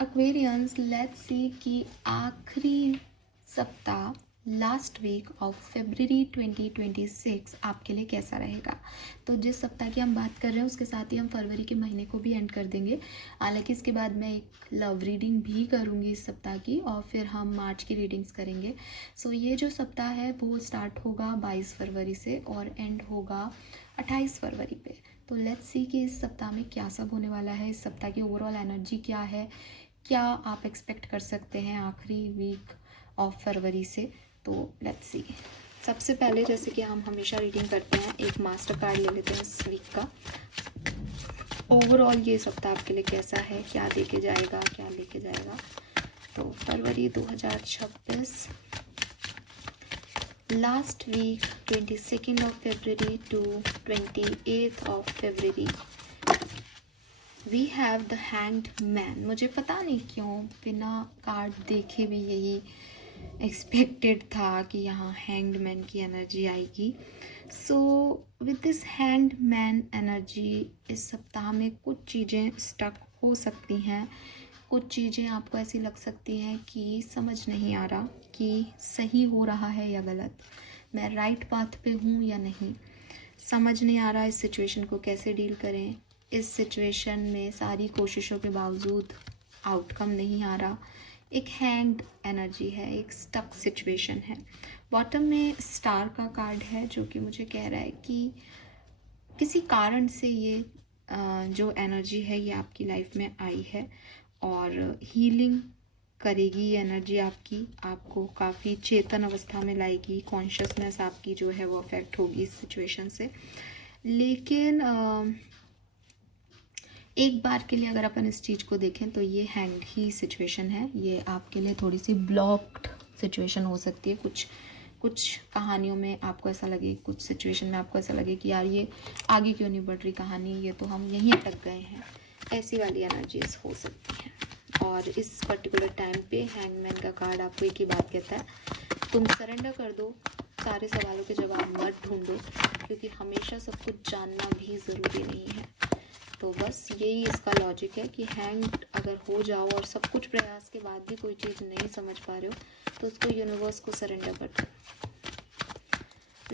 Aquarians, let's see कि आखिरी सप्ताह, लास्ट वीक ऑफ फरवरी 2026 आपके लिए कैसा रहेगा। तो जिस सप्ताह की हम बात कर रहे हैं उसके साथ ही हम फरवरी के महीने को भी एंड कर देंगे। हालांकि इसके बाद मैं एक लव रीडिंग भी करूँगी इस सप्ताह की, और फिर हम मार्च की रीडिंग्स करेंगे। सो ये जो सप्ताह है वो स्टार्ट होगा 22 फरवरी से और एंड होगा 28 फरवरी पे। तो लेट्स सी कि इस सप्ताह में क्या सब होने वाला है, इस सप्ताह की ओवरऑल एनर्जी क्या है, क्या आप एक्सपेक्ट कर सकते हैं आखिरी वीक ऑफ फरवरी से। तो लेट्स सी। सबसे पहले जैसे कि हम हमेशा रीडिंग करते हैं, एक मास्टर कार्ड ले लेते हैं इस वीक का। ओवरऑल ये सप्ताह आपके लिए कैसा है, क्या देके जाएगा, क्या लेके जाएगा। तो फरवरी 2026, last week 22 of February to 28 of February, we have the hanged man. मुझे पता नहीं क्यों बिना कार्ड देखे भी यही एक्सपेक्टेड था कि यहाँ हैंग्ड मैन की एनर्जी आएगी। So with this hanged man energy इस सप्ताह में कुछ चीज़ें स्टक हो सकती हैं, कुछ चीज़ें आपको ऐसी लग सकती हैं कि समझ नहीं आ रहा कि सही हो रहा है या गलत, मैं राइट पाथ पे हूँ या नहीं, समझ नहीं आ रहा इस सिचुएशन को कैसे डील करें। इस सिचुएशन में सारी कोशिशों के बावजूद आउटकम नहीं आ रहा। एक हैंग्ड एनर्जी है, एक स्टक सिचुएशन है। बॉटम में स्टार का कार्ड है जो कि मुझे कह रहा है कि किसी कारण से ये जो एनर्जी है ये आपकी लाइफ में आई है और हीलिंग करेगी ये एनर्जी आपकी, आपको काफ़ी चेतन अवस्था में लाएगी, कॉन्शियसनेस आपकी जो है वो अफेक्ट होगी इस सिचुएशन से। लेकिन एक बार के लिए अगर अपन इस चीज़ को देखें तो ये हैंग्ड ही सिचुएशन है। ये आपके लिए थोड़ी सी ब्लॉक्ड सिचुएशन हो सकती है। कुछ कहानियों में आपको ऐसा लगे, कुछ सिचुएशन में आपको ऐसा लगे कि यार ये आगे क्यों नहीं बढ़ रही कहानी, ये तो हम यहीं अटक गए हैं, ऐसी वाली एनर्जीज हो सकती हैं। और इस पर्टिकुलर टाइम पे हैंगमैन का कार्ड आपको एक ही बात कहता है, तुम सरेंडर कर दो, सारे सवालों के जवाब मत ढूंढो, क्योंकि हमेशा सब कुछ जानना भी ज़रूरी नहीं है। तो बस यही इसका लॉजिक है कि हैंग्ड अगर हो जाओ और सब कुछ प्रयास के बाद भी कोई चीज़ नहीं समझ पा रहे हो तो उसको यूनिवर्स को सरेंडर कर दो।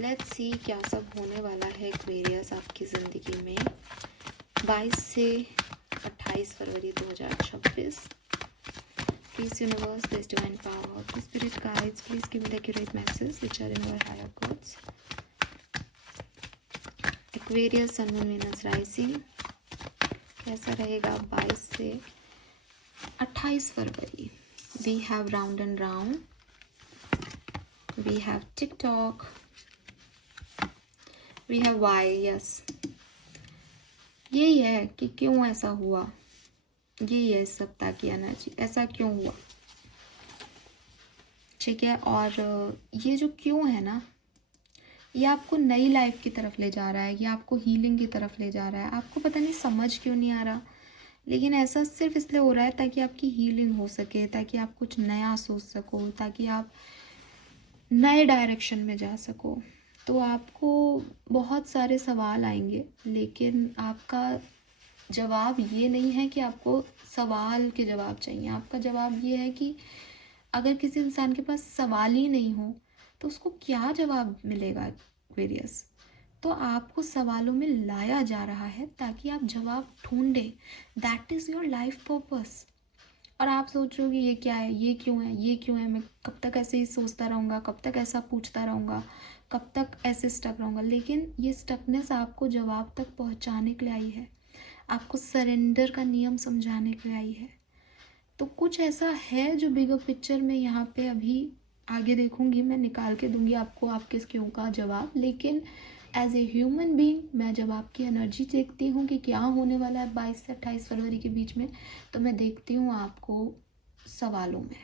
लेट्स सी क्या सब होने वाला है एक्वेरियस आपकी ज़िंदगी में 22 से 28 फरवरी 2026। Please universe, please divine power, please spirit guides, please give me the accurate messages which are in your higher codes. Aquarius, Sun, Moon, Venus, Rising कैसा रहेगा 22 से 28 फरवरी। We have round and round, we have TikTok, we have why. Yes, यही है कि क्यों ऐसा हुआ, यही है इस सप्ताह की एनर्जी, ऐसा क्यों हुआ। ठीक है, और ये जो क्यों है ना, ये आपको नई लाइफ की तरफ ले जा रहा है, ये आपको हीलिंग की तरफ ले जा रहा है। आपको पता नहीं समझ क्यों नहीं आ रहा, लेकिन ऐसा सिर्फ इसलिए हो रहा है ताकि आपकी हीलिंग हो सके, ताकि आप कुछ नया सोच सको, ताकि आप नए डायरेक्शन में जा सको। तो आपको बहुत सारे सवाल आएंगे, लेकिन आपका जवाब ये नहीं है कि आपको सवाल के जवाब चाहिए। आपका जवाब ये है कि अगर किसी इंसान के पास सवाल ही नहीं हो तो उसको क्या जवाब मिलेगा एक्वेरियस। तो आपको सवालों में लाया जा रहा है ताकि आप जवाब ढूंढें। That is your life purpose. और आप सोच रहे हो कि ये क्या है, ये क्यों है, ये क्यों है, मैं कब तक ऐसे ही सोचता रहूँगा, कब तक ऐसा पूछता रहूँगा, कब तक ऐसे स्टक रहूँगा। लेकिन ये स्टकनेस आपको जवाब तक पहुँचाने के लिए आई है, आपको सरेंडर का नियम समझाने के लिए आई है। तो कुछ ऐसा है जो बिगर पिक्चर में यहाँ पे अभी आगे देखूंगी, मैं निकाल के दूंगी आपको आपके क्यों का जवाब। लेकिन एज ए ह्यूमन बीइंग मैं जब आपकी एनर्जी देखती हूँ कि क्या होने वाला है 22 से 28 फरवरी के बीच में, तो मैं देखती हूँ आपको सवालों में,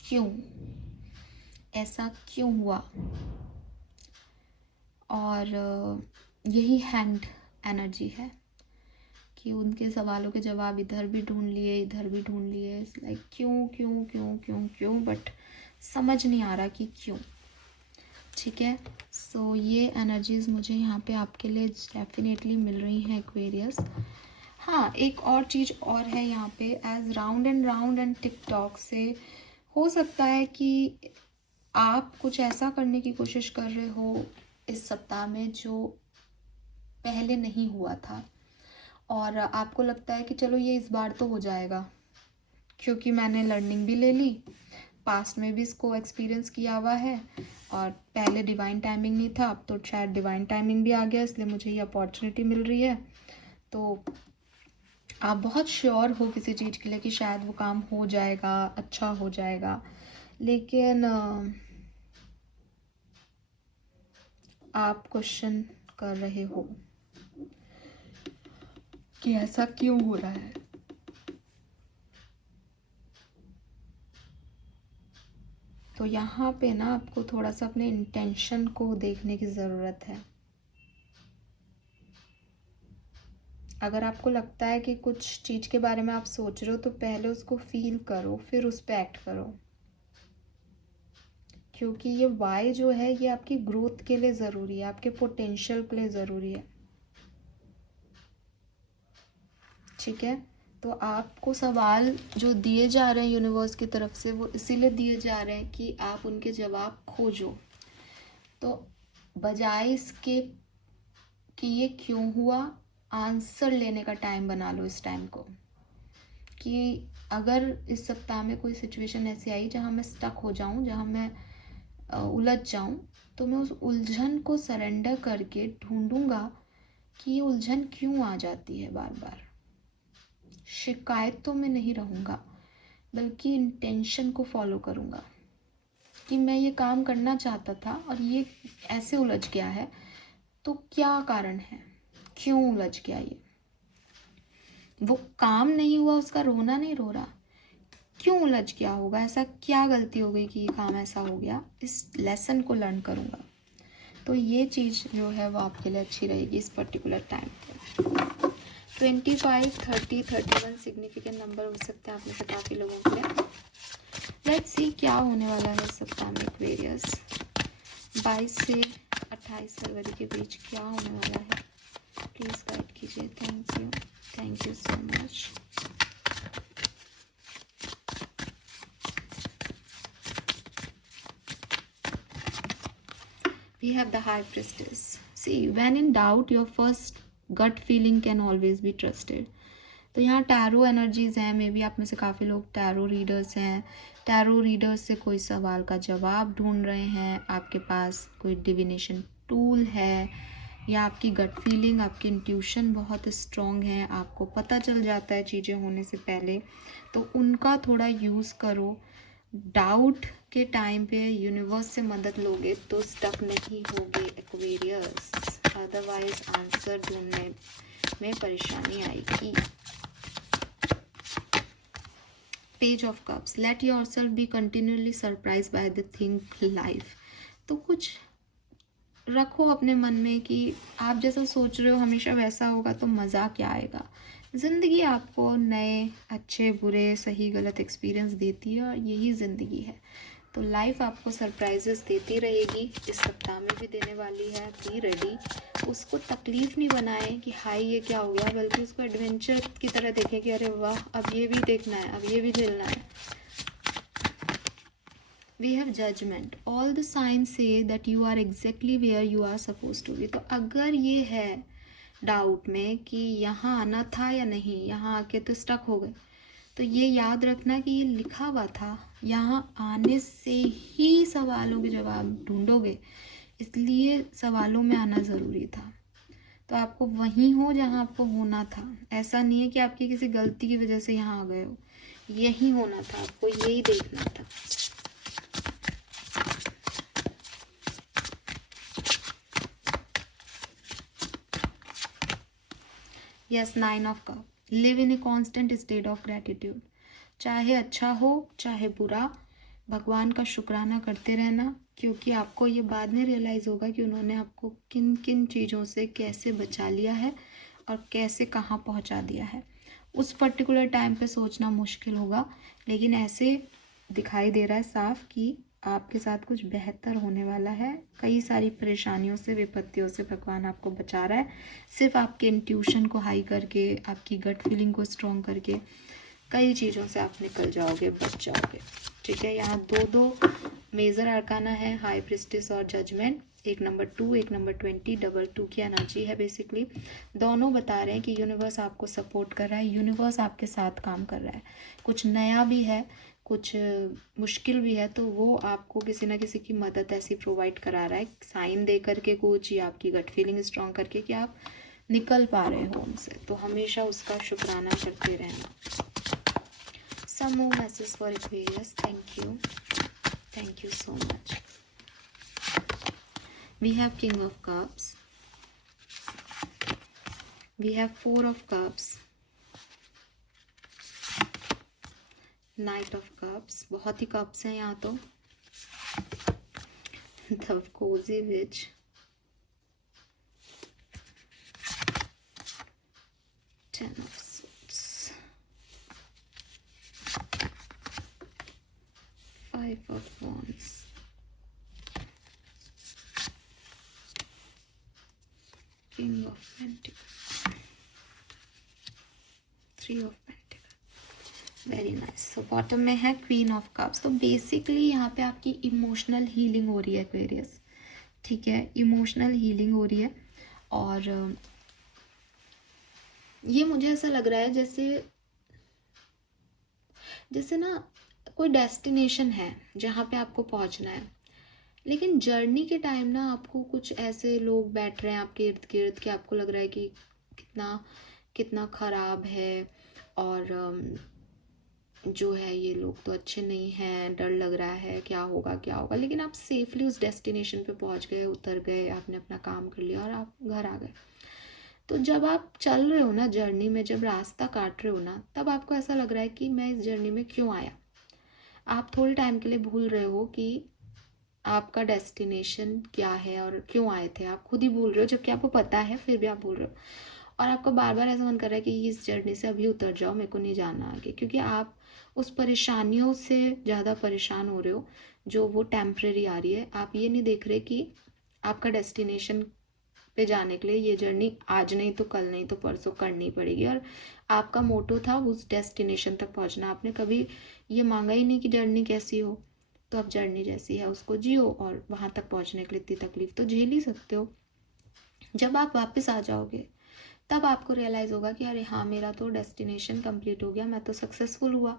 क्यों ऐसा क्यों हुआ। और यही हैंड एनर्जी है कि उनके सवालों के जवाब इधर भी ढूंढ लिए, इधर भी ढूंढ लिए, लाइक क्यों क्यों क्यों क्यों क्यों, बट समझ नहीं आ रहा कि क्यों। ठीक है, सो ये एनर्जीज मुझे यहाँ पे आपके लिए डेफिनेटली मिल रही हैं एक्वेरियस। हाँ, एक और चीज़ और है यहाँ पे, एज राउंड एंड टिकटॉक से हो सकता है कि आप कुछ ऐसा करने की कोशिश कर रहे हो इस सप्ताह में जो पहले नहीं हुआ था, और आपको लगता है कि चलो ये इस बार तो हो जाएगा क्योंकि मैंने लर्निंग भी ले ली, पास्ट में भी इसको एक्सपीरियंस किया हुआ है, और पहले डिवाइन टाइमिंग नहीं था, अब तो शायद डिवाइन टाइमिंग भी आ गया, इसलिए मुझे ये अपॉर्चुनिटी मिल रही है। तो आप बहुत श्योर हो किसी चीज़ के लिए कि शायद वो काम हो जाएगा, अच्छा हो जाएगा, लेकिन आप क्वेश्चन कर रहे हो कि ऐसा क्यों हो रहा है। तो यहाँ पे ना आपको थोड़ा सा अपने इंटेंशन को देखने की ज़रूरत है। अगर आपको लगता है कि कुछ चीज़ के बारे में आप सोच रहे हो तो पहले उसको फील करो, फिर उस पर एक्ट करो, क्योंकि ये वाई जो है ये आपकी ग्रोथ के लिए ज़रूरी है, आपके पोटेंशियल के लिए ज़रूरी है। ठीक है, तो आपको सवाल जो दिए जा रहे हैं यूनिवर्स की तरफ से वो इसीलिए दिए जा रहे हैं कि आप उनके जवाब खोजो। तो बजाय इसके कि ये क्यों हुआ, आंसर लेने का टाइम बना लो इस टाइम को, कि अगर इस सप्ताह में कोई सिचुएशन ऐसी आई जहाँ मैं स्टक हो जाऊँ, जहाँ मैं उलझ जाऊँ, तो मैं उस उलझन को सरेंडर करके ढूंढूंगा कि ये उलझन क्यों आ जाती है बार बार। शिकायतों में नहीं रहूँगा, बल्कि इंटेंशन को फॉलो करूँगा कि मैं ये काम करना चाहता था और ये ऐसे उलझ गया है, तो क्या कारण है, क्यों उलझ गया ये। वो काम नहीं हुआ उसका रोना नहीं रो रहा, क्यों उलझ गया होगा, ऐसा क्या गलती हो गई कि ये काम ऐसा हो गया, इस लेसन को लर्न करूँगा। तो ये चीज़ जो है वो आपके लिए अच्छी रहेगी इस पर्टिकुलर टाइम पे। 25, 30, 31 सिग्निफिकेंट नंबर हो सकते हैं आप में से काफ़ी लोगों के लिए। लेट्स सी क्या होने वाला है इस सप्ताह में एक्वेरियस। 22 से 28 फरवरी के बीच क्या होने वाला है, प्लीज़ गाइड कीजिए। Thank you so much. We have the High Priestess. See, when in doubt, your first gut feeling can always be trusted. तो यहाँ टैरो एनर्जीज हैं, मे बी आप में से काफ़ी लोग टैरो रीडर्स हैं। टैरो रीडर्स से कोई सवाल का जवाब ढूंढ रहे हैं, आपके पास कोई डिविनेशन टूल है, या आपकी गट फीलिंग, आपकी इंट्यूशन बहुत स्ट्रॉन्ग है, आपको पता चल जाता है चीज़ें होने से पहले, तो उनका थोड़ा यूज़ करो। डाउट के टाइम पे यूनिवर्स से मदद लोगे तो स्टक नहीं होगे एक्वेरियस, अदरवाइज आंसर ढूंढने में परेशानी आएगी। Page of cups, let yourself be continuously surprise by the thing life. तो कुछ रखो अपने मन में कि आप जैसा सोच रहे हो हमेशा वैसा होगा तो मज़ा क्या आएगा। ज़िंदगी आपको नए अच्छे बुरे सही गलत एक्सपीरियंस देती है और यही ज़िंदगी है। तो लाइफ आपको सरप्राइजेस देती रहेगी, इस सप्ताह में भी देने वाली है। बी रेडी, उसको तकलीफ़ नहीं बनाएं कि हाय ये क्या हो गया, बल्कि उसको एडवेंचर की तरह देखें कि अरे वाह अब ये भी देखना है, अब ये भी झेलना है। We have judgment. All the signs say that you are exactly where you are supposed to be. तो अगर ये है डाउट में कि यहाँ आना था या नहीं, यहाँ आके तो स्टक हो गए, तो ये याद रखना कि ये लिखा हुआ था, यहाँ आने से ही सवालों के जवाब ढूंढोगे, इसलिए सवालों में आना ज़रूरी था। तो आपको वहीं हो जहाँ आपको होना था। ऐसा नहीं है कि आपकी किसी गलती की वजह से यहाँ आ गए हो, यही होना था, आपको यही देखना था। Yes, 9 of cup, live in a constant state of gratitude. चाहे अच्छा हो चाहे बुरा, भगवान का शुक्राना करते रहना, क्योंकि आपको ये बाद में रियलाइज़ होगा कि उन्होंने आपको किन किन चीज़ों से कैसे बचा लिया है और कैसे कहाँ पहुँचा दिया है। उस पर्टिकुलर टाइम पे सोचना मुश्किल होगा, लेकिन ऐसे दिखाई दे रहा है साफ कि आपके साथ कुछ बेहतर होने वाला है। कई सारी परेशानियों से, विपत्तियों से भगवान आपको बचा रहा है। सिर्फ आपके इंट्यूशन को हाई करके, आपकी गट फीलिंग को स्ट्रॉन्ग करके कई चीज़ों से आप निकल जाओगे, बच जाओगे। ठीक है, यहाँ दो मेजर अरकाना है, हाई प्रिस्टेस और जजमेंट। एक नंबर 2, एक नंबर 20, डबल 2 की एनर्जी है बेसिकली। दोनों बता रहे हैं कि यूनिवर्स आपको सपोर्ट कर रहा है, यूनिवर्स आपके साथ काम कर रहा है। कुछ नया भी है, कुछ मुश्किल भी है, तो वो आपको किसी ना किसी की मदद ऐसी प्रोवाइड करा रहा है, साइन दे करके कुछ, या आपकी गट फीलिंग स्ट्रॉन्ग करके कि आप निकल पा रहे हो उनसे। तो हमेशा उसका शुक्राना करते रहना। Some more messages for Aquarius. Thank you. Thank you so much. We have King of Cups. We have 4 of Cups. Knight of Cups. बहुत ही कप्स हैं यहाँ तो। The Cozy Witch. Ten of Swords. 5 of Wands. King of Pentacles. 3 of Pentacles. Very nice. So bottom में है queen of cups. तो basically यहाँ पे आपकी इमोशनल हीलिंग हो रही है एक्वेरियस। ठीक है, इमोशनल हीलिंग हो रही है। और ये मुझे ऐसा लग रहा है जैसे ना कोई डेस्टिनेशन है जहाँ पे आपको पहुँचना है, लेकिन जर्नी के टाइम ना आपको कुछ ऐसे लोग बैठ रहे हैं आपके इर्द गिर्द कि आपको लग रहा है कि कितना ख़राब है, और जो है ये लोग तो अच्छे नहीं हैं, डर लग रहा है क्या होगा। लेकिन आप सेफली उस डेस्टिनेशन पे पहुंच गए, उतर गए, आपने अपना काम कर लिया और आप घर आ गए। तो जब आप चल रहे हो ना जर्नी में, जब रास्ता काट रहे हो ना, तब आपको ऐसा लग रहा है कि मैं इस जर्नी में क्यों आया। आप थोड़े टाइम के लिए भूल रहे हो कि आपका डेस्टिनेशन क्या है और क्यों आए थे। आप खुद ही भूल रहे हो, जबकि आपको पता है फिर भी आप भूल रहे हो। और आपका बार बार ऐसा मन कर रहा है कि इस जर्नी से अभी उतर जाओ, मेरे को नहीं जाना आगे, क्योंकि आप उस परेशानियों से ज़्यादा परेशान हो रहे हो जो वो टेम्परेरी आ रही है। आप ये नहीं देख रहे कि आपका डेस्टिनेशन पे जाने के लिए ये जर्नी आज नहीं तो कल नहीं तो परसों करनी पड़ेगी, और आपका मोटो था उस डेस्टिनेशन तक पहुंचना। आपने कभी ये मांगा ही नहीं कि जर्नी कैसी हो, तो अब जर्नी जैसी है उसको जियो, और वहाँ तक पहुँचने के लिए इतनी तकलीफ तो झेल ही सकते हो। जब आप वापस आ जाओगे तब आपको रियलाइज़ होगा कि अरे हाँ, मेरा तो डेस्टिनेशन कंप्लीट हो गया, मैं तो सक्सेसफुल हुआ।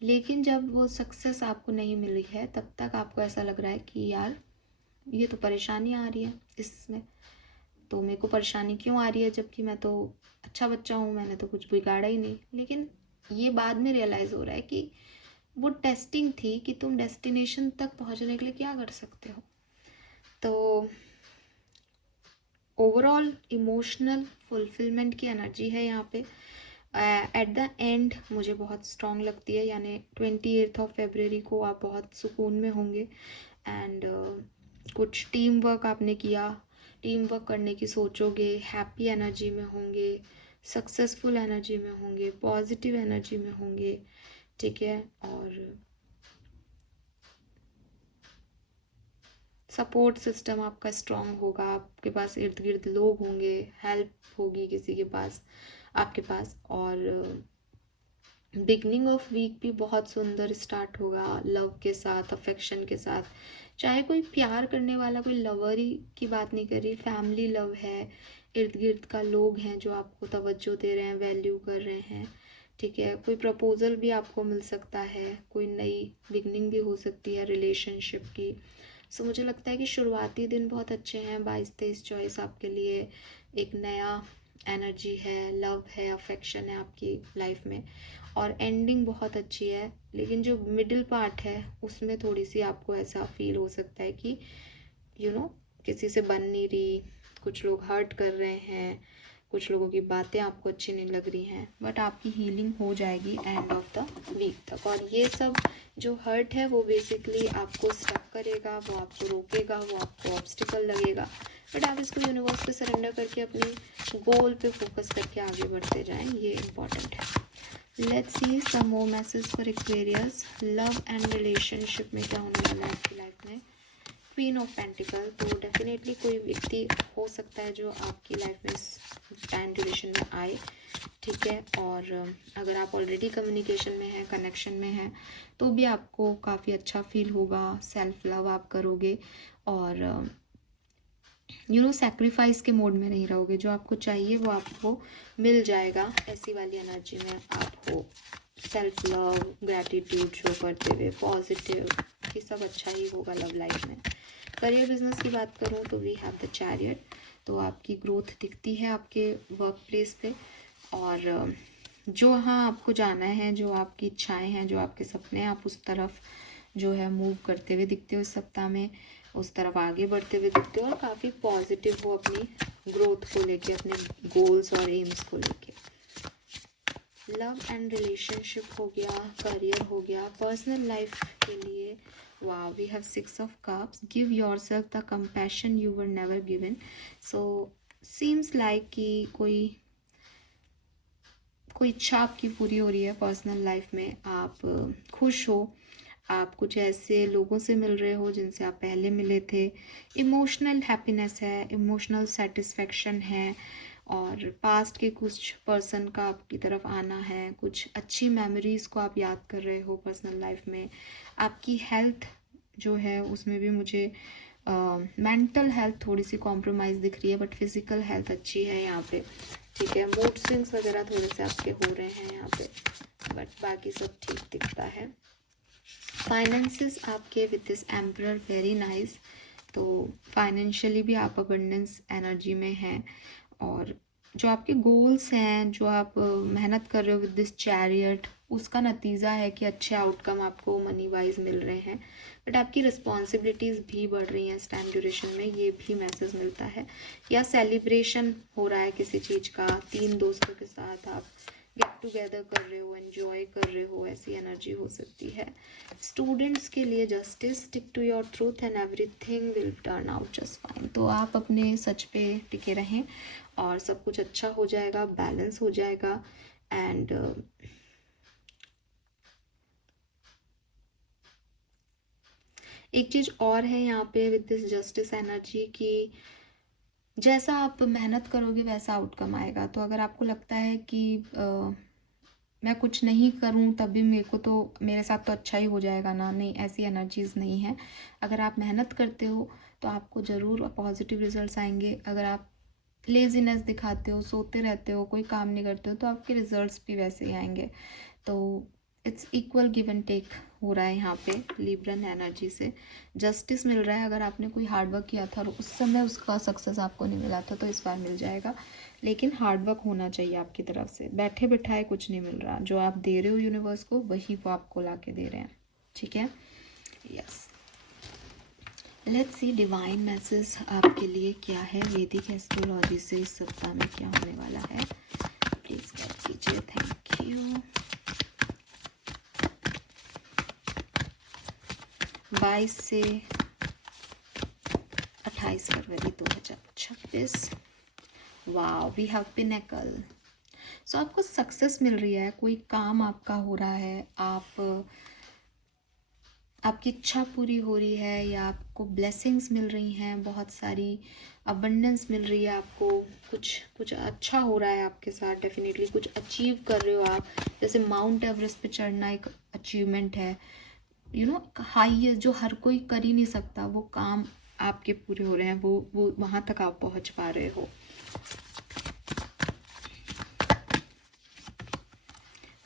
लेकिन जब वो सक्सेस आपको नहीं मिली है, तब तक आपको ऐसा लग रहा है कि यार ये तो परेशानी आ रही है इसमें, तो मेरे को परेशानी क्यों आ रही है, जबकि मैं तो अच्छा बच्चा हूँ, मैंने तो कुछ बिगाड़ा ही नहीं। लेकिन ये बाद में रियलाइज़ हो रहा है कि वो टेस्टिंग थी कि तुम डेस्टिनेशन तक पहुँचने के लिए क्या कर सकते हो। तो ओवरऑल इमोशनल फुलफिलमेंट की एनर्जी है यहाँ पे। एट द एंड मुझे बहुत स्ट्रॉन्ग लगती है, यानी 28 ऑफ फरवरी को आप बहुत सुकून में होंगे। एंड कुछ टीम वर्क आपने किया, टीम वर्क करने की सोचोगे, हैप्पी एनर्जी में होंगे, सक्सेसफुल एनर्जी में होंगे, पॉजिटिव एनर्जी में होंगे। ठीक है, और सपोर्ट सिस्टम आपका स्ट्रॉन्ग होगा, आपके पास इर्द गिर्द लोग होंगे, हेल्प होगी किसी के पास आपके पास। और बिगनिंग ऑफ वीक भी बहुत सुंदर स्टार्ट होगा, लव के साथ, अफेक्शन के साथ। चाहे कोई प्यार करने वाला, कोई लवर ही की बात नहीं कर रही, फैमिली लव है, इर्द गिर्द का लोग हैं जो आपको तवज्जो दे रहे हैं, वैल्यू कर रहे हैं। ठीक है, कोई प्रपोजल भी आपको मिल सकता है, कोई नई बिगनिंग भी हो सकती है रिलेशनशिप की। सो मुझे लगता है कि शुरुआती दिन बहुत अच्छे हैं, 22, 23, 24 आपके लिए एक नया एनर्जी है, लव है, अफेक्शन है आपकी लाइफ में। और एंडिंग बहुत अच्छी है, लेकिन जो मिडिल पार्ट है उसमें थोड़ी सी आपको ऐसा फील हो सकता है कि किसी से बन नहीं रही, कुछ लोग हर्ट कर रहे हैं, कुछ लोगों की बातें आपको अच्छी नहीं लग रही हैं। बट आपकी हीलिंग हो जाएगी एंड ऑफ द वीक तक। और ये सब जो हर्ट है वो बेसिकली आपको स्टक करेगा, वो आपको रोकेगा, वो आपको ऑब्स्टिकल लगेगा, बट आप इसको यूनिवर्स पे सरेंडर करके अपनी गोल पे फोकस करके आगे बढ़ते जाएं, ये इम्पॉर्टेंट है। Let's see some more message for Aquarius. Love and relationship में क्या होने वाला है आपकी लाइफ में? Queen of pentacle. तो डेफिनेटली कोई व्यक्ति हो सकता है जो आपकी लाइफ में इस टाइम ड्यूरेशन में आए, ठीक है। और अगर आप ऑलरेडी कम्युनिकेशन में हैं, कनेक्शन में हैं, तो भी आपको काफ़ी अच्छा फील होगा, सेल्फ लव आप करोगे और सैक्रिफाइस के मोड में नहीं रहोगे। जो आपको चाहिए वो आपको मिल जाएगा, ऐसी वाली एनर्जी में आप हो। सेल्फ लव, ग्रैटिट्यूड शो करते हुए, पॉजिटिव, ये सब अच्छा ही होगा लव लाइफ में। करियर बिजनेस की बात करूँ तो वी हैव द चैरियट। तो आपकी ग्रोथ दिखती है आपके वर्क प्लेस पे, और जो हाँ आपको जाना है, जो आपकी इच्छाएं हैं, जो आपके सपने हैं, आप उस तरफ जो है मूव करते हुए दिखते हो इस सप्ताह में, उस तरफ आगे बढ़ते हुए दिखते हो और काफ़ी पॉजिटिव हो अपनी ग्रोथ को लेके, अपने गोल्स और एम्स को लेके। लव एंड रिलेशनशिप हो गया, करियर हो गया, पर्सनल लाइफ के लिए wow, we have 6 of cups. Give yourself the compassion you were never given. So seems like कि कोई इच्छा आपकी पूरी हो रही है पर्सनल लाइफ में। आप खुश हो, आप कुछ ऐसे लोगों से मिल रहे हो जिनसे आप पहले मिले थे। इमोशनल हैप्पीनेस है, इमोशनल सेटिस्फेक्शन है, और पास्ट के कुछ पर्सन का आपकी तरफ आना है। कुछ अच्छी मेमोरीज़ को आप याद कर रहे हो पर्सनल लाइफ में। आपकी हेल्थ जो है उसमें भी मुझे मेंटल हेल्थ थोड़ी सी कॉम्प्रोमाइज़ दिख रही है, बट फिज़िकल हेल्थ अच्छी है यहाँ पे, ठीक है। मूड स्विंग्स वगैरह थोड़े से आपके हो रहे हैं यहाँ पे, बट बाकी सब ठीक दिखता है। फाइनेंसेस आपके with this emperor very nice. तो फाइनेंशियली भी आप अबंडेंस एनर्जी में हैं, और जो आपके गोल्स हैं, जो आप मेहनत कर रहे हो विद दिस चैरियट, उसका नतीजा है कि अच्छे आउटकम आपको मनी वाइज मिल रहे हैं। बट आपकी रिस्पॉन्सिबिलिटीज़ भी बढ़ रही हैं इस टाइम ड्यूरेशन में, ये भी मैसेज मिलता है। या सेलिब्रेशन हो रहा है किसी चीज़ का, 3 दोस्तों के साथ आप गेट टुगेदर कर रहे हो, एंजॉय कर रहे हो, ऐसी एनर्जी हो सकती है। स्टूडेंट्स के लिए justice, stick to your truth and everything will turn out just fine. तो आप अपने सच पे टिके रहें और सब कुछ अच्छा हो जाएगा, बैलेंस हो जाएगा। एंड एक चीज़ और है यहाँ पे विद दिस जस्टिस एनर्जी की जैसा आप मेहनत करोगे वैसा आउटकम आएगा। तो अगर आपको लगता है कि मैं कुछ नहीं करूं तब भी मेरे साथ तो अच्छा ही हो जाएगा ना, नहीं, ऐसी एनर्जीज नहीं है। अगर आप मेहनत करते हो तो आपको ज़रूर पॉजिटिव रिजल्ट्स आएंगे। अगर आप लेजीनेस दिखाते हो, सोते रहते हो, कोई काम नहीं करते हो, तो आपके रिजल्ट्स भी वैसे ही आएंगे। तो it's equal give and take हो रहा है यहाँ पे लिब्रन एनर्जी से। जस्टिस मिल रहा है। अगर आपने कोई हार्ड वर्क किया था और उस समय उसका सक्सेस आपको नहीं मिला था, तो इस बार मिल जाएगा। लेकिन हार्ड वर्क होना चाहिए आपकी तरफ से, बैठे बिठाए कुछ नहीं मिल रहा। जो आप दे रहे हो यूनिवर्स को, वही वो आपको ला के दे रहे हैं, ठीक है। Yes, let's see divine message आपके लिए क्या है वैदिक एस्ट्रोलॉजी से इस सप्ताह में क्या होने वाला है। प्लीज कर दीजिए, थैंक यू। 22 से 28 फरवरी 2026। Wow, we have pinnacle. So आपको सक्सेस मिल रही है, कोई काम आपका हो रहा है, आपकी इच्छा पूरी हो रही है, या आपको ब्लेसिंग्स मिल रही हैं, बहुत सारी अबंडेंस मिल रही है आपको। कुछ अच्छा हो रहा है आपके साथ, डेफिनेटली कुछ अचीव कर रहे हो आप। जैसे माउंट एवरेस्ट पे चढ़ना एक अचीवमेंट है, हाईएस्ट जो हर कोई कर ही नहीं सकता, वो काम आपके पूरे हो रहे हैं, वो वहाँ तक आप पहुँच पा रहे हो।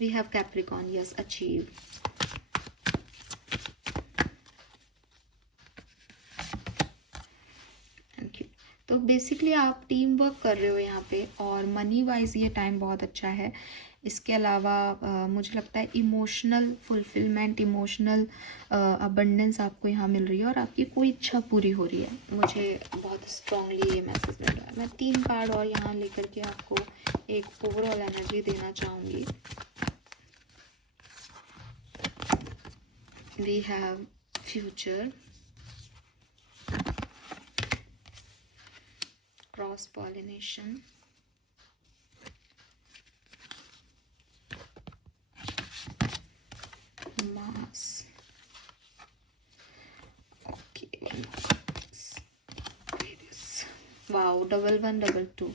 We have Capricorn, yes, achieve. Thank you. तो बेसिकली आप टीम वर्क कर रहे हो यहाँ पे, और मनी वाइज ये टाइम बहुत अच्छा है। इसके अलावा मुझे लगता है इमोशनल फुलफिलमेंट, इमोशनल अबंडेंस आपको यहाँ मिल रही है, और आपकी कोई इच्छा पूरी हो रही है। मुझे बहुत स्ट्रांगली ये मैसेज मिल रहा है। मैं 3 कार्ड और यहाँ लेकर के आपको एक ओवरऑल एनर्जी देना चाहूँगी। We have future, cross pollination, wow, 1112।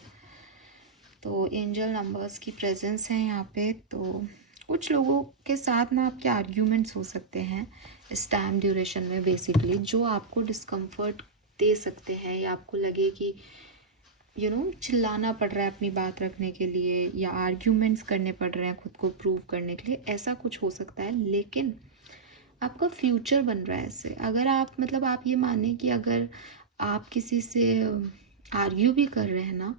तो एंजल नंबर्स की प्रेजेंस है यहाँ पे। तो कुछ लोगों के साथ ना आपके आर्ग्यूमेंट्स हो सकते हैं इस टाइम ड्यूरेशन में बेसिकली, जो आपको डिस्कम्फर्ट दे सकते हैं, या आपको लगे कि चिल्लाना पड़ रहा है अपनी बात रखने के लिए, या आर्ग्यूमेंट्स करने पड़ रहे हैं खुद को प्रूव करने के लिए, ऐसा कुछ हो सकता है। लेकिन आपका फ्यूचर बन रहा है इससे। अगर आप आप ये माने कि अगर आप किसी से आर्ग्यू भी कर रहे हैं ना,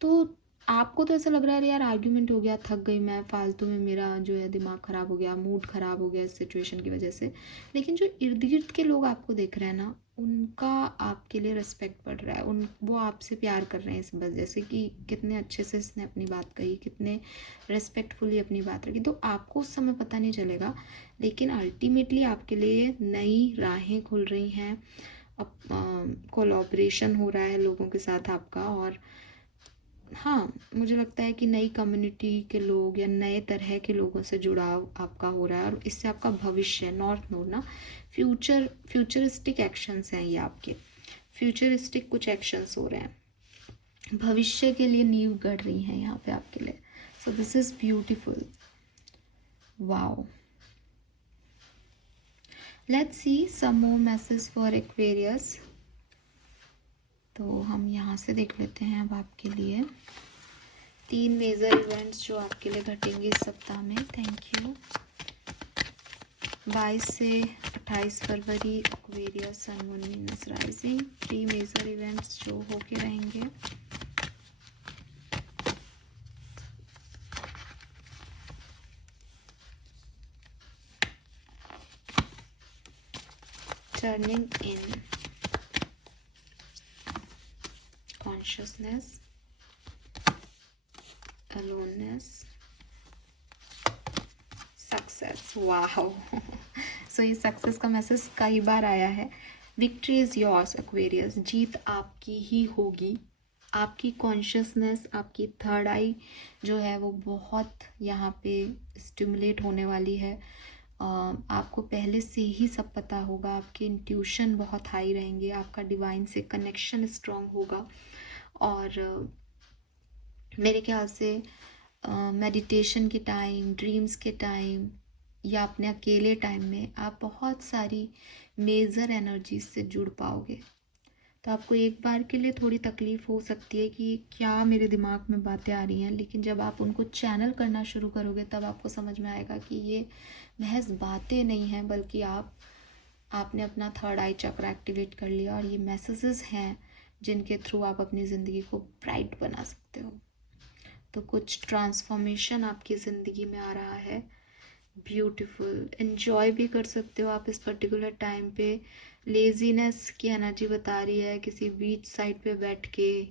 तो आपको तो ऐसा लग रहा है यार आर्ग्यूमेंट हो गया, थक गई मैं, फालतू में मेरा जो है दिमाग ख़राब हो गया, मूड ख़राब हो गया इस सिचुएशन की वजह से। लेकिन जो इर्द गिर्द के लोग आपको देख रहे हैं ना, उनका आपके लिए रिस्पेक्ट बढ़ रहा है, वो आपसे प्यार कर रहे हैं इस वजह से कि कितने अच्छे से इसने अपनी बात कही, कितने रिस्पेक्टफुली अपनी बात रखी। तो आपको उस समय पता नहीं चलेगा, लेकिन अल्टीमेटली आपके लिए नई राहें खुल रही हैं, अब कोलैबोरेशन हो रहा है लोगों के साथ आपका। और हाँ, मुझे लगता है कि नई कम्युनिटी के लोग या नए तरह के लोगों से जुड़ाव आपका हो रहा है, और इससे आपका भविष्य, नॉर्थ नोड ना, फ्यूचरिस्टिक एक्शंस हैं ये आपके, फ्यूचरिस्टिक कुछ एक्शंस हो रहे हैं, भविष्य के लिए नींव गढ़ रही हैं यहाँ पे आपके लिए। So this is beautiful, wow. Let's see some more message for Aquarius. तो हम यहाँ से देख लेते हैं अब आपके लिए 3 मेजर इवेंट्स जो आपके लिए घटेंगे इस सप्ताह में। Thank you. 22 से 28 फरवरी Aquarius, sun, moon, Venus, rising, 3 major events जो होके रहेंगे। Turning in consciousness, aloneness, success. wow so ये सक्सेस का मैसेज कई बार आया है। विक्ट्री इज योर्स एक्वेरियस, जीत आपकी ही होगी। आपकी कॉन्शियसनेस, आपकी थर्ड आई जो है वो बहुत यहाँ पे स्टिमुलेट होने वाली है। आपको पहले से ही सब पता होगा, आपके इंट्यूशन बहुत हाई रहेंगे, आपका डिवाइन से कनेक्शन स्ट्रॉन्ग होगा। और मेरे ख्याल से मेडिटेशन के टाइम, ड्रीम्स के टाइम, या अपने अकेले टाइम में आप बहुत सारी मेजर एनर्जीज से जुड़ पाओगे। तो आपको एक बार के लिए थोड़ी तकलीफ हो सकती है कि क्या मेरे दिमाग में बातें आ रही हैं, लेकिन जब आप उनको चैनल करना शुरू करोगे तब आपको समझ में आएगा कि ये महज बातें नहीं हैं, बल्कि आपने अपना थर्ड आई चक्र एक्टिवेट कर लिया, और ये मैसेजेस हैं जिनके थ्रू आप अपनी ज़िंदगी को ब्राइट बना सकते हो। तो कुछ ट्रांसफॉर्मेशन आपकी ज़िंदगी में आ रहा है, ब्यूटीफुल। एन्जॉय भी कर सकते हो आप इस पर्टिकुलर टाइम पे। लेजीनेस की एनर्जी बता रही है, किसी बीच साइड पे बैठ के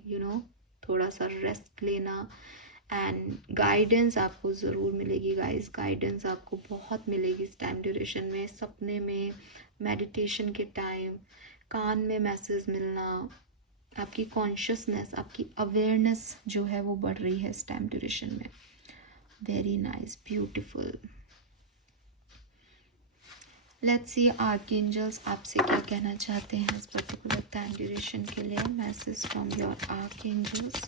थोड़ा सा रेस्ट लेना। एंड गाइडेंस आपको ज़रूर मिलेगी गाइस, गाइडेंस आपको बहुत मिलेगी इस टाइम ड्यूरेशन में, सपने में, मेडिटेशन के टाइम, कान में मैसेज मिलना। आपकी कॉन्शियसनेस, आपकी अवेयरनेस जो है वो बढ़ रही है इस टाइम ड्यूरेशन में। Very nice, beautiful. Let's see archangels आपसे क्या कहना चाहते हैं इस पर्टिकुलर टाइम ड्यूरेशन के लिए। Message from your archangels,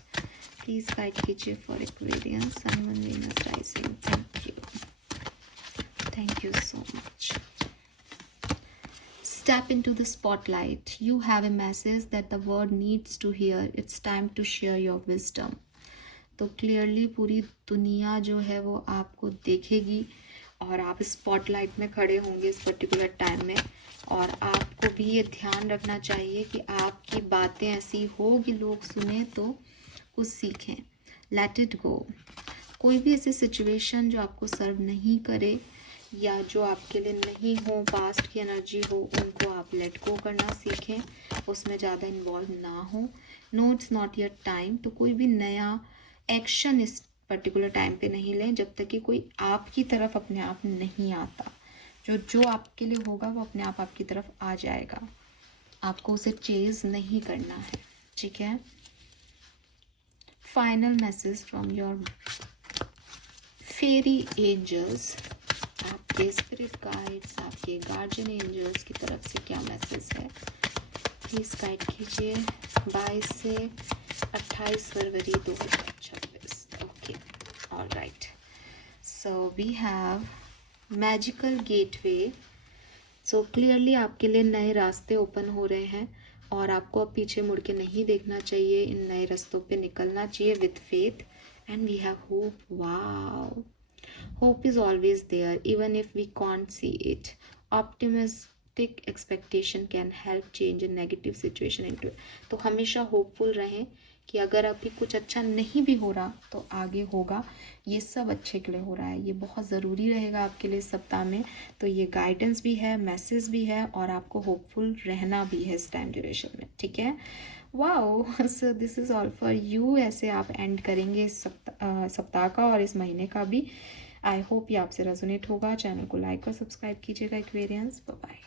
please guide कीजिए for Aquarius, sun, moon, Venus, rising. Thank you so much. Step into the spotlight. You have a message that the world needs to hear. It's time to share your wisdom. तो clearly पूरी दुनिया जो है वो आपको देखेगी, और आप स्पॉटलाइट में खड़े होंगे इस पर्टिकुलर टाइम में। और आपको भी ये ध्यान रखना चाहिए कि आपकी बातें ऐसी हो कि लोग सुने तो कुछ सीखें। Let it go. कोई भी ऐसी सिचुएशन जो आपको सर्व नहीं करे या जो आपके लिए नहीं हो, पास्ट की एनर्जी हो, उनको आप लेट गो करना सीखें, उसमें ज़्यादा इन्वॉल्व ना हो। No, it's not your time. तो कोई भी नया एक्शन इस पर्टिकुलर टाइम पे नहीं लें जब तक कि कोई आपकी तरफ अपने आप नहीं आता। जो आपके लिए होगा वो अपने आप आपकी तरफ आ जाएगा, आपको उसे चेज नहीं करना है, ठीक है। Final message from your fairy angels, आपके स्पिरिट गाइड्स, आपके गार्जियन एंजल्स की तरफ से क्या मैसेज है प्लीज़ गाइड कीजिए 22 से 28 फरवरी 2026. Okay, all right. So we have magical gateway. So clearly आपके लिए नए रास्ते ओपन हो रहे हैं और आपको अब पीछे मुड़ के नहीं देखना चाहिए. इन नए रास्तों पे निकलना चाहिए with faith. And we have hope. Wow, hope is always there even if we can't see it. Optimistic expectation can help change a negative situation into. तो हमेशा होपफुल रहें कि अगर अभी कुछ अच्छा नहीं भी हो रहा तो आगे होगा. ये सब अच्छे के लिए हो रहा है. ये बहुत ज़रूरी रहेगा आपके लिए इस सप्ताह में. तो ये गाइडेंस भी है, मैसेज भी है और आपको होपफुल रहना भी है इस टाइम ड्यूरेशन में. ठीक है. Wow, so this is all for you. ऐसे आप एंड करेंगे इस सप्ताह का और इस महीने का भी. आई होप ये आपसे रेजोनेट होगा. चैनल को लाइक और सब्सक्राइब कीजिएगा. Aquarians, bye bye.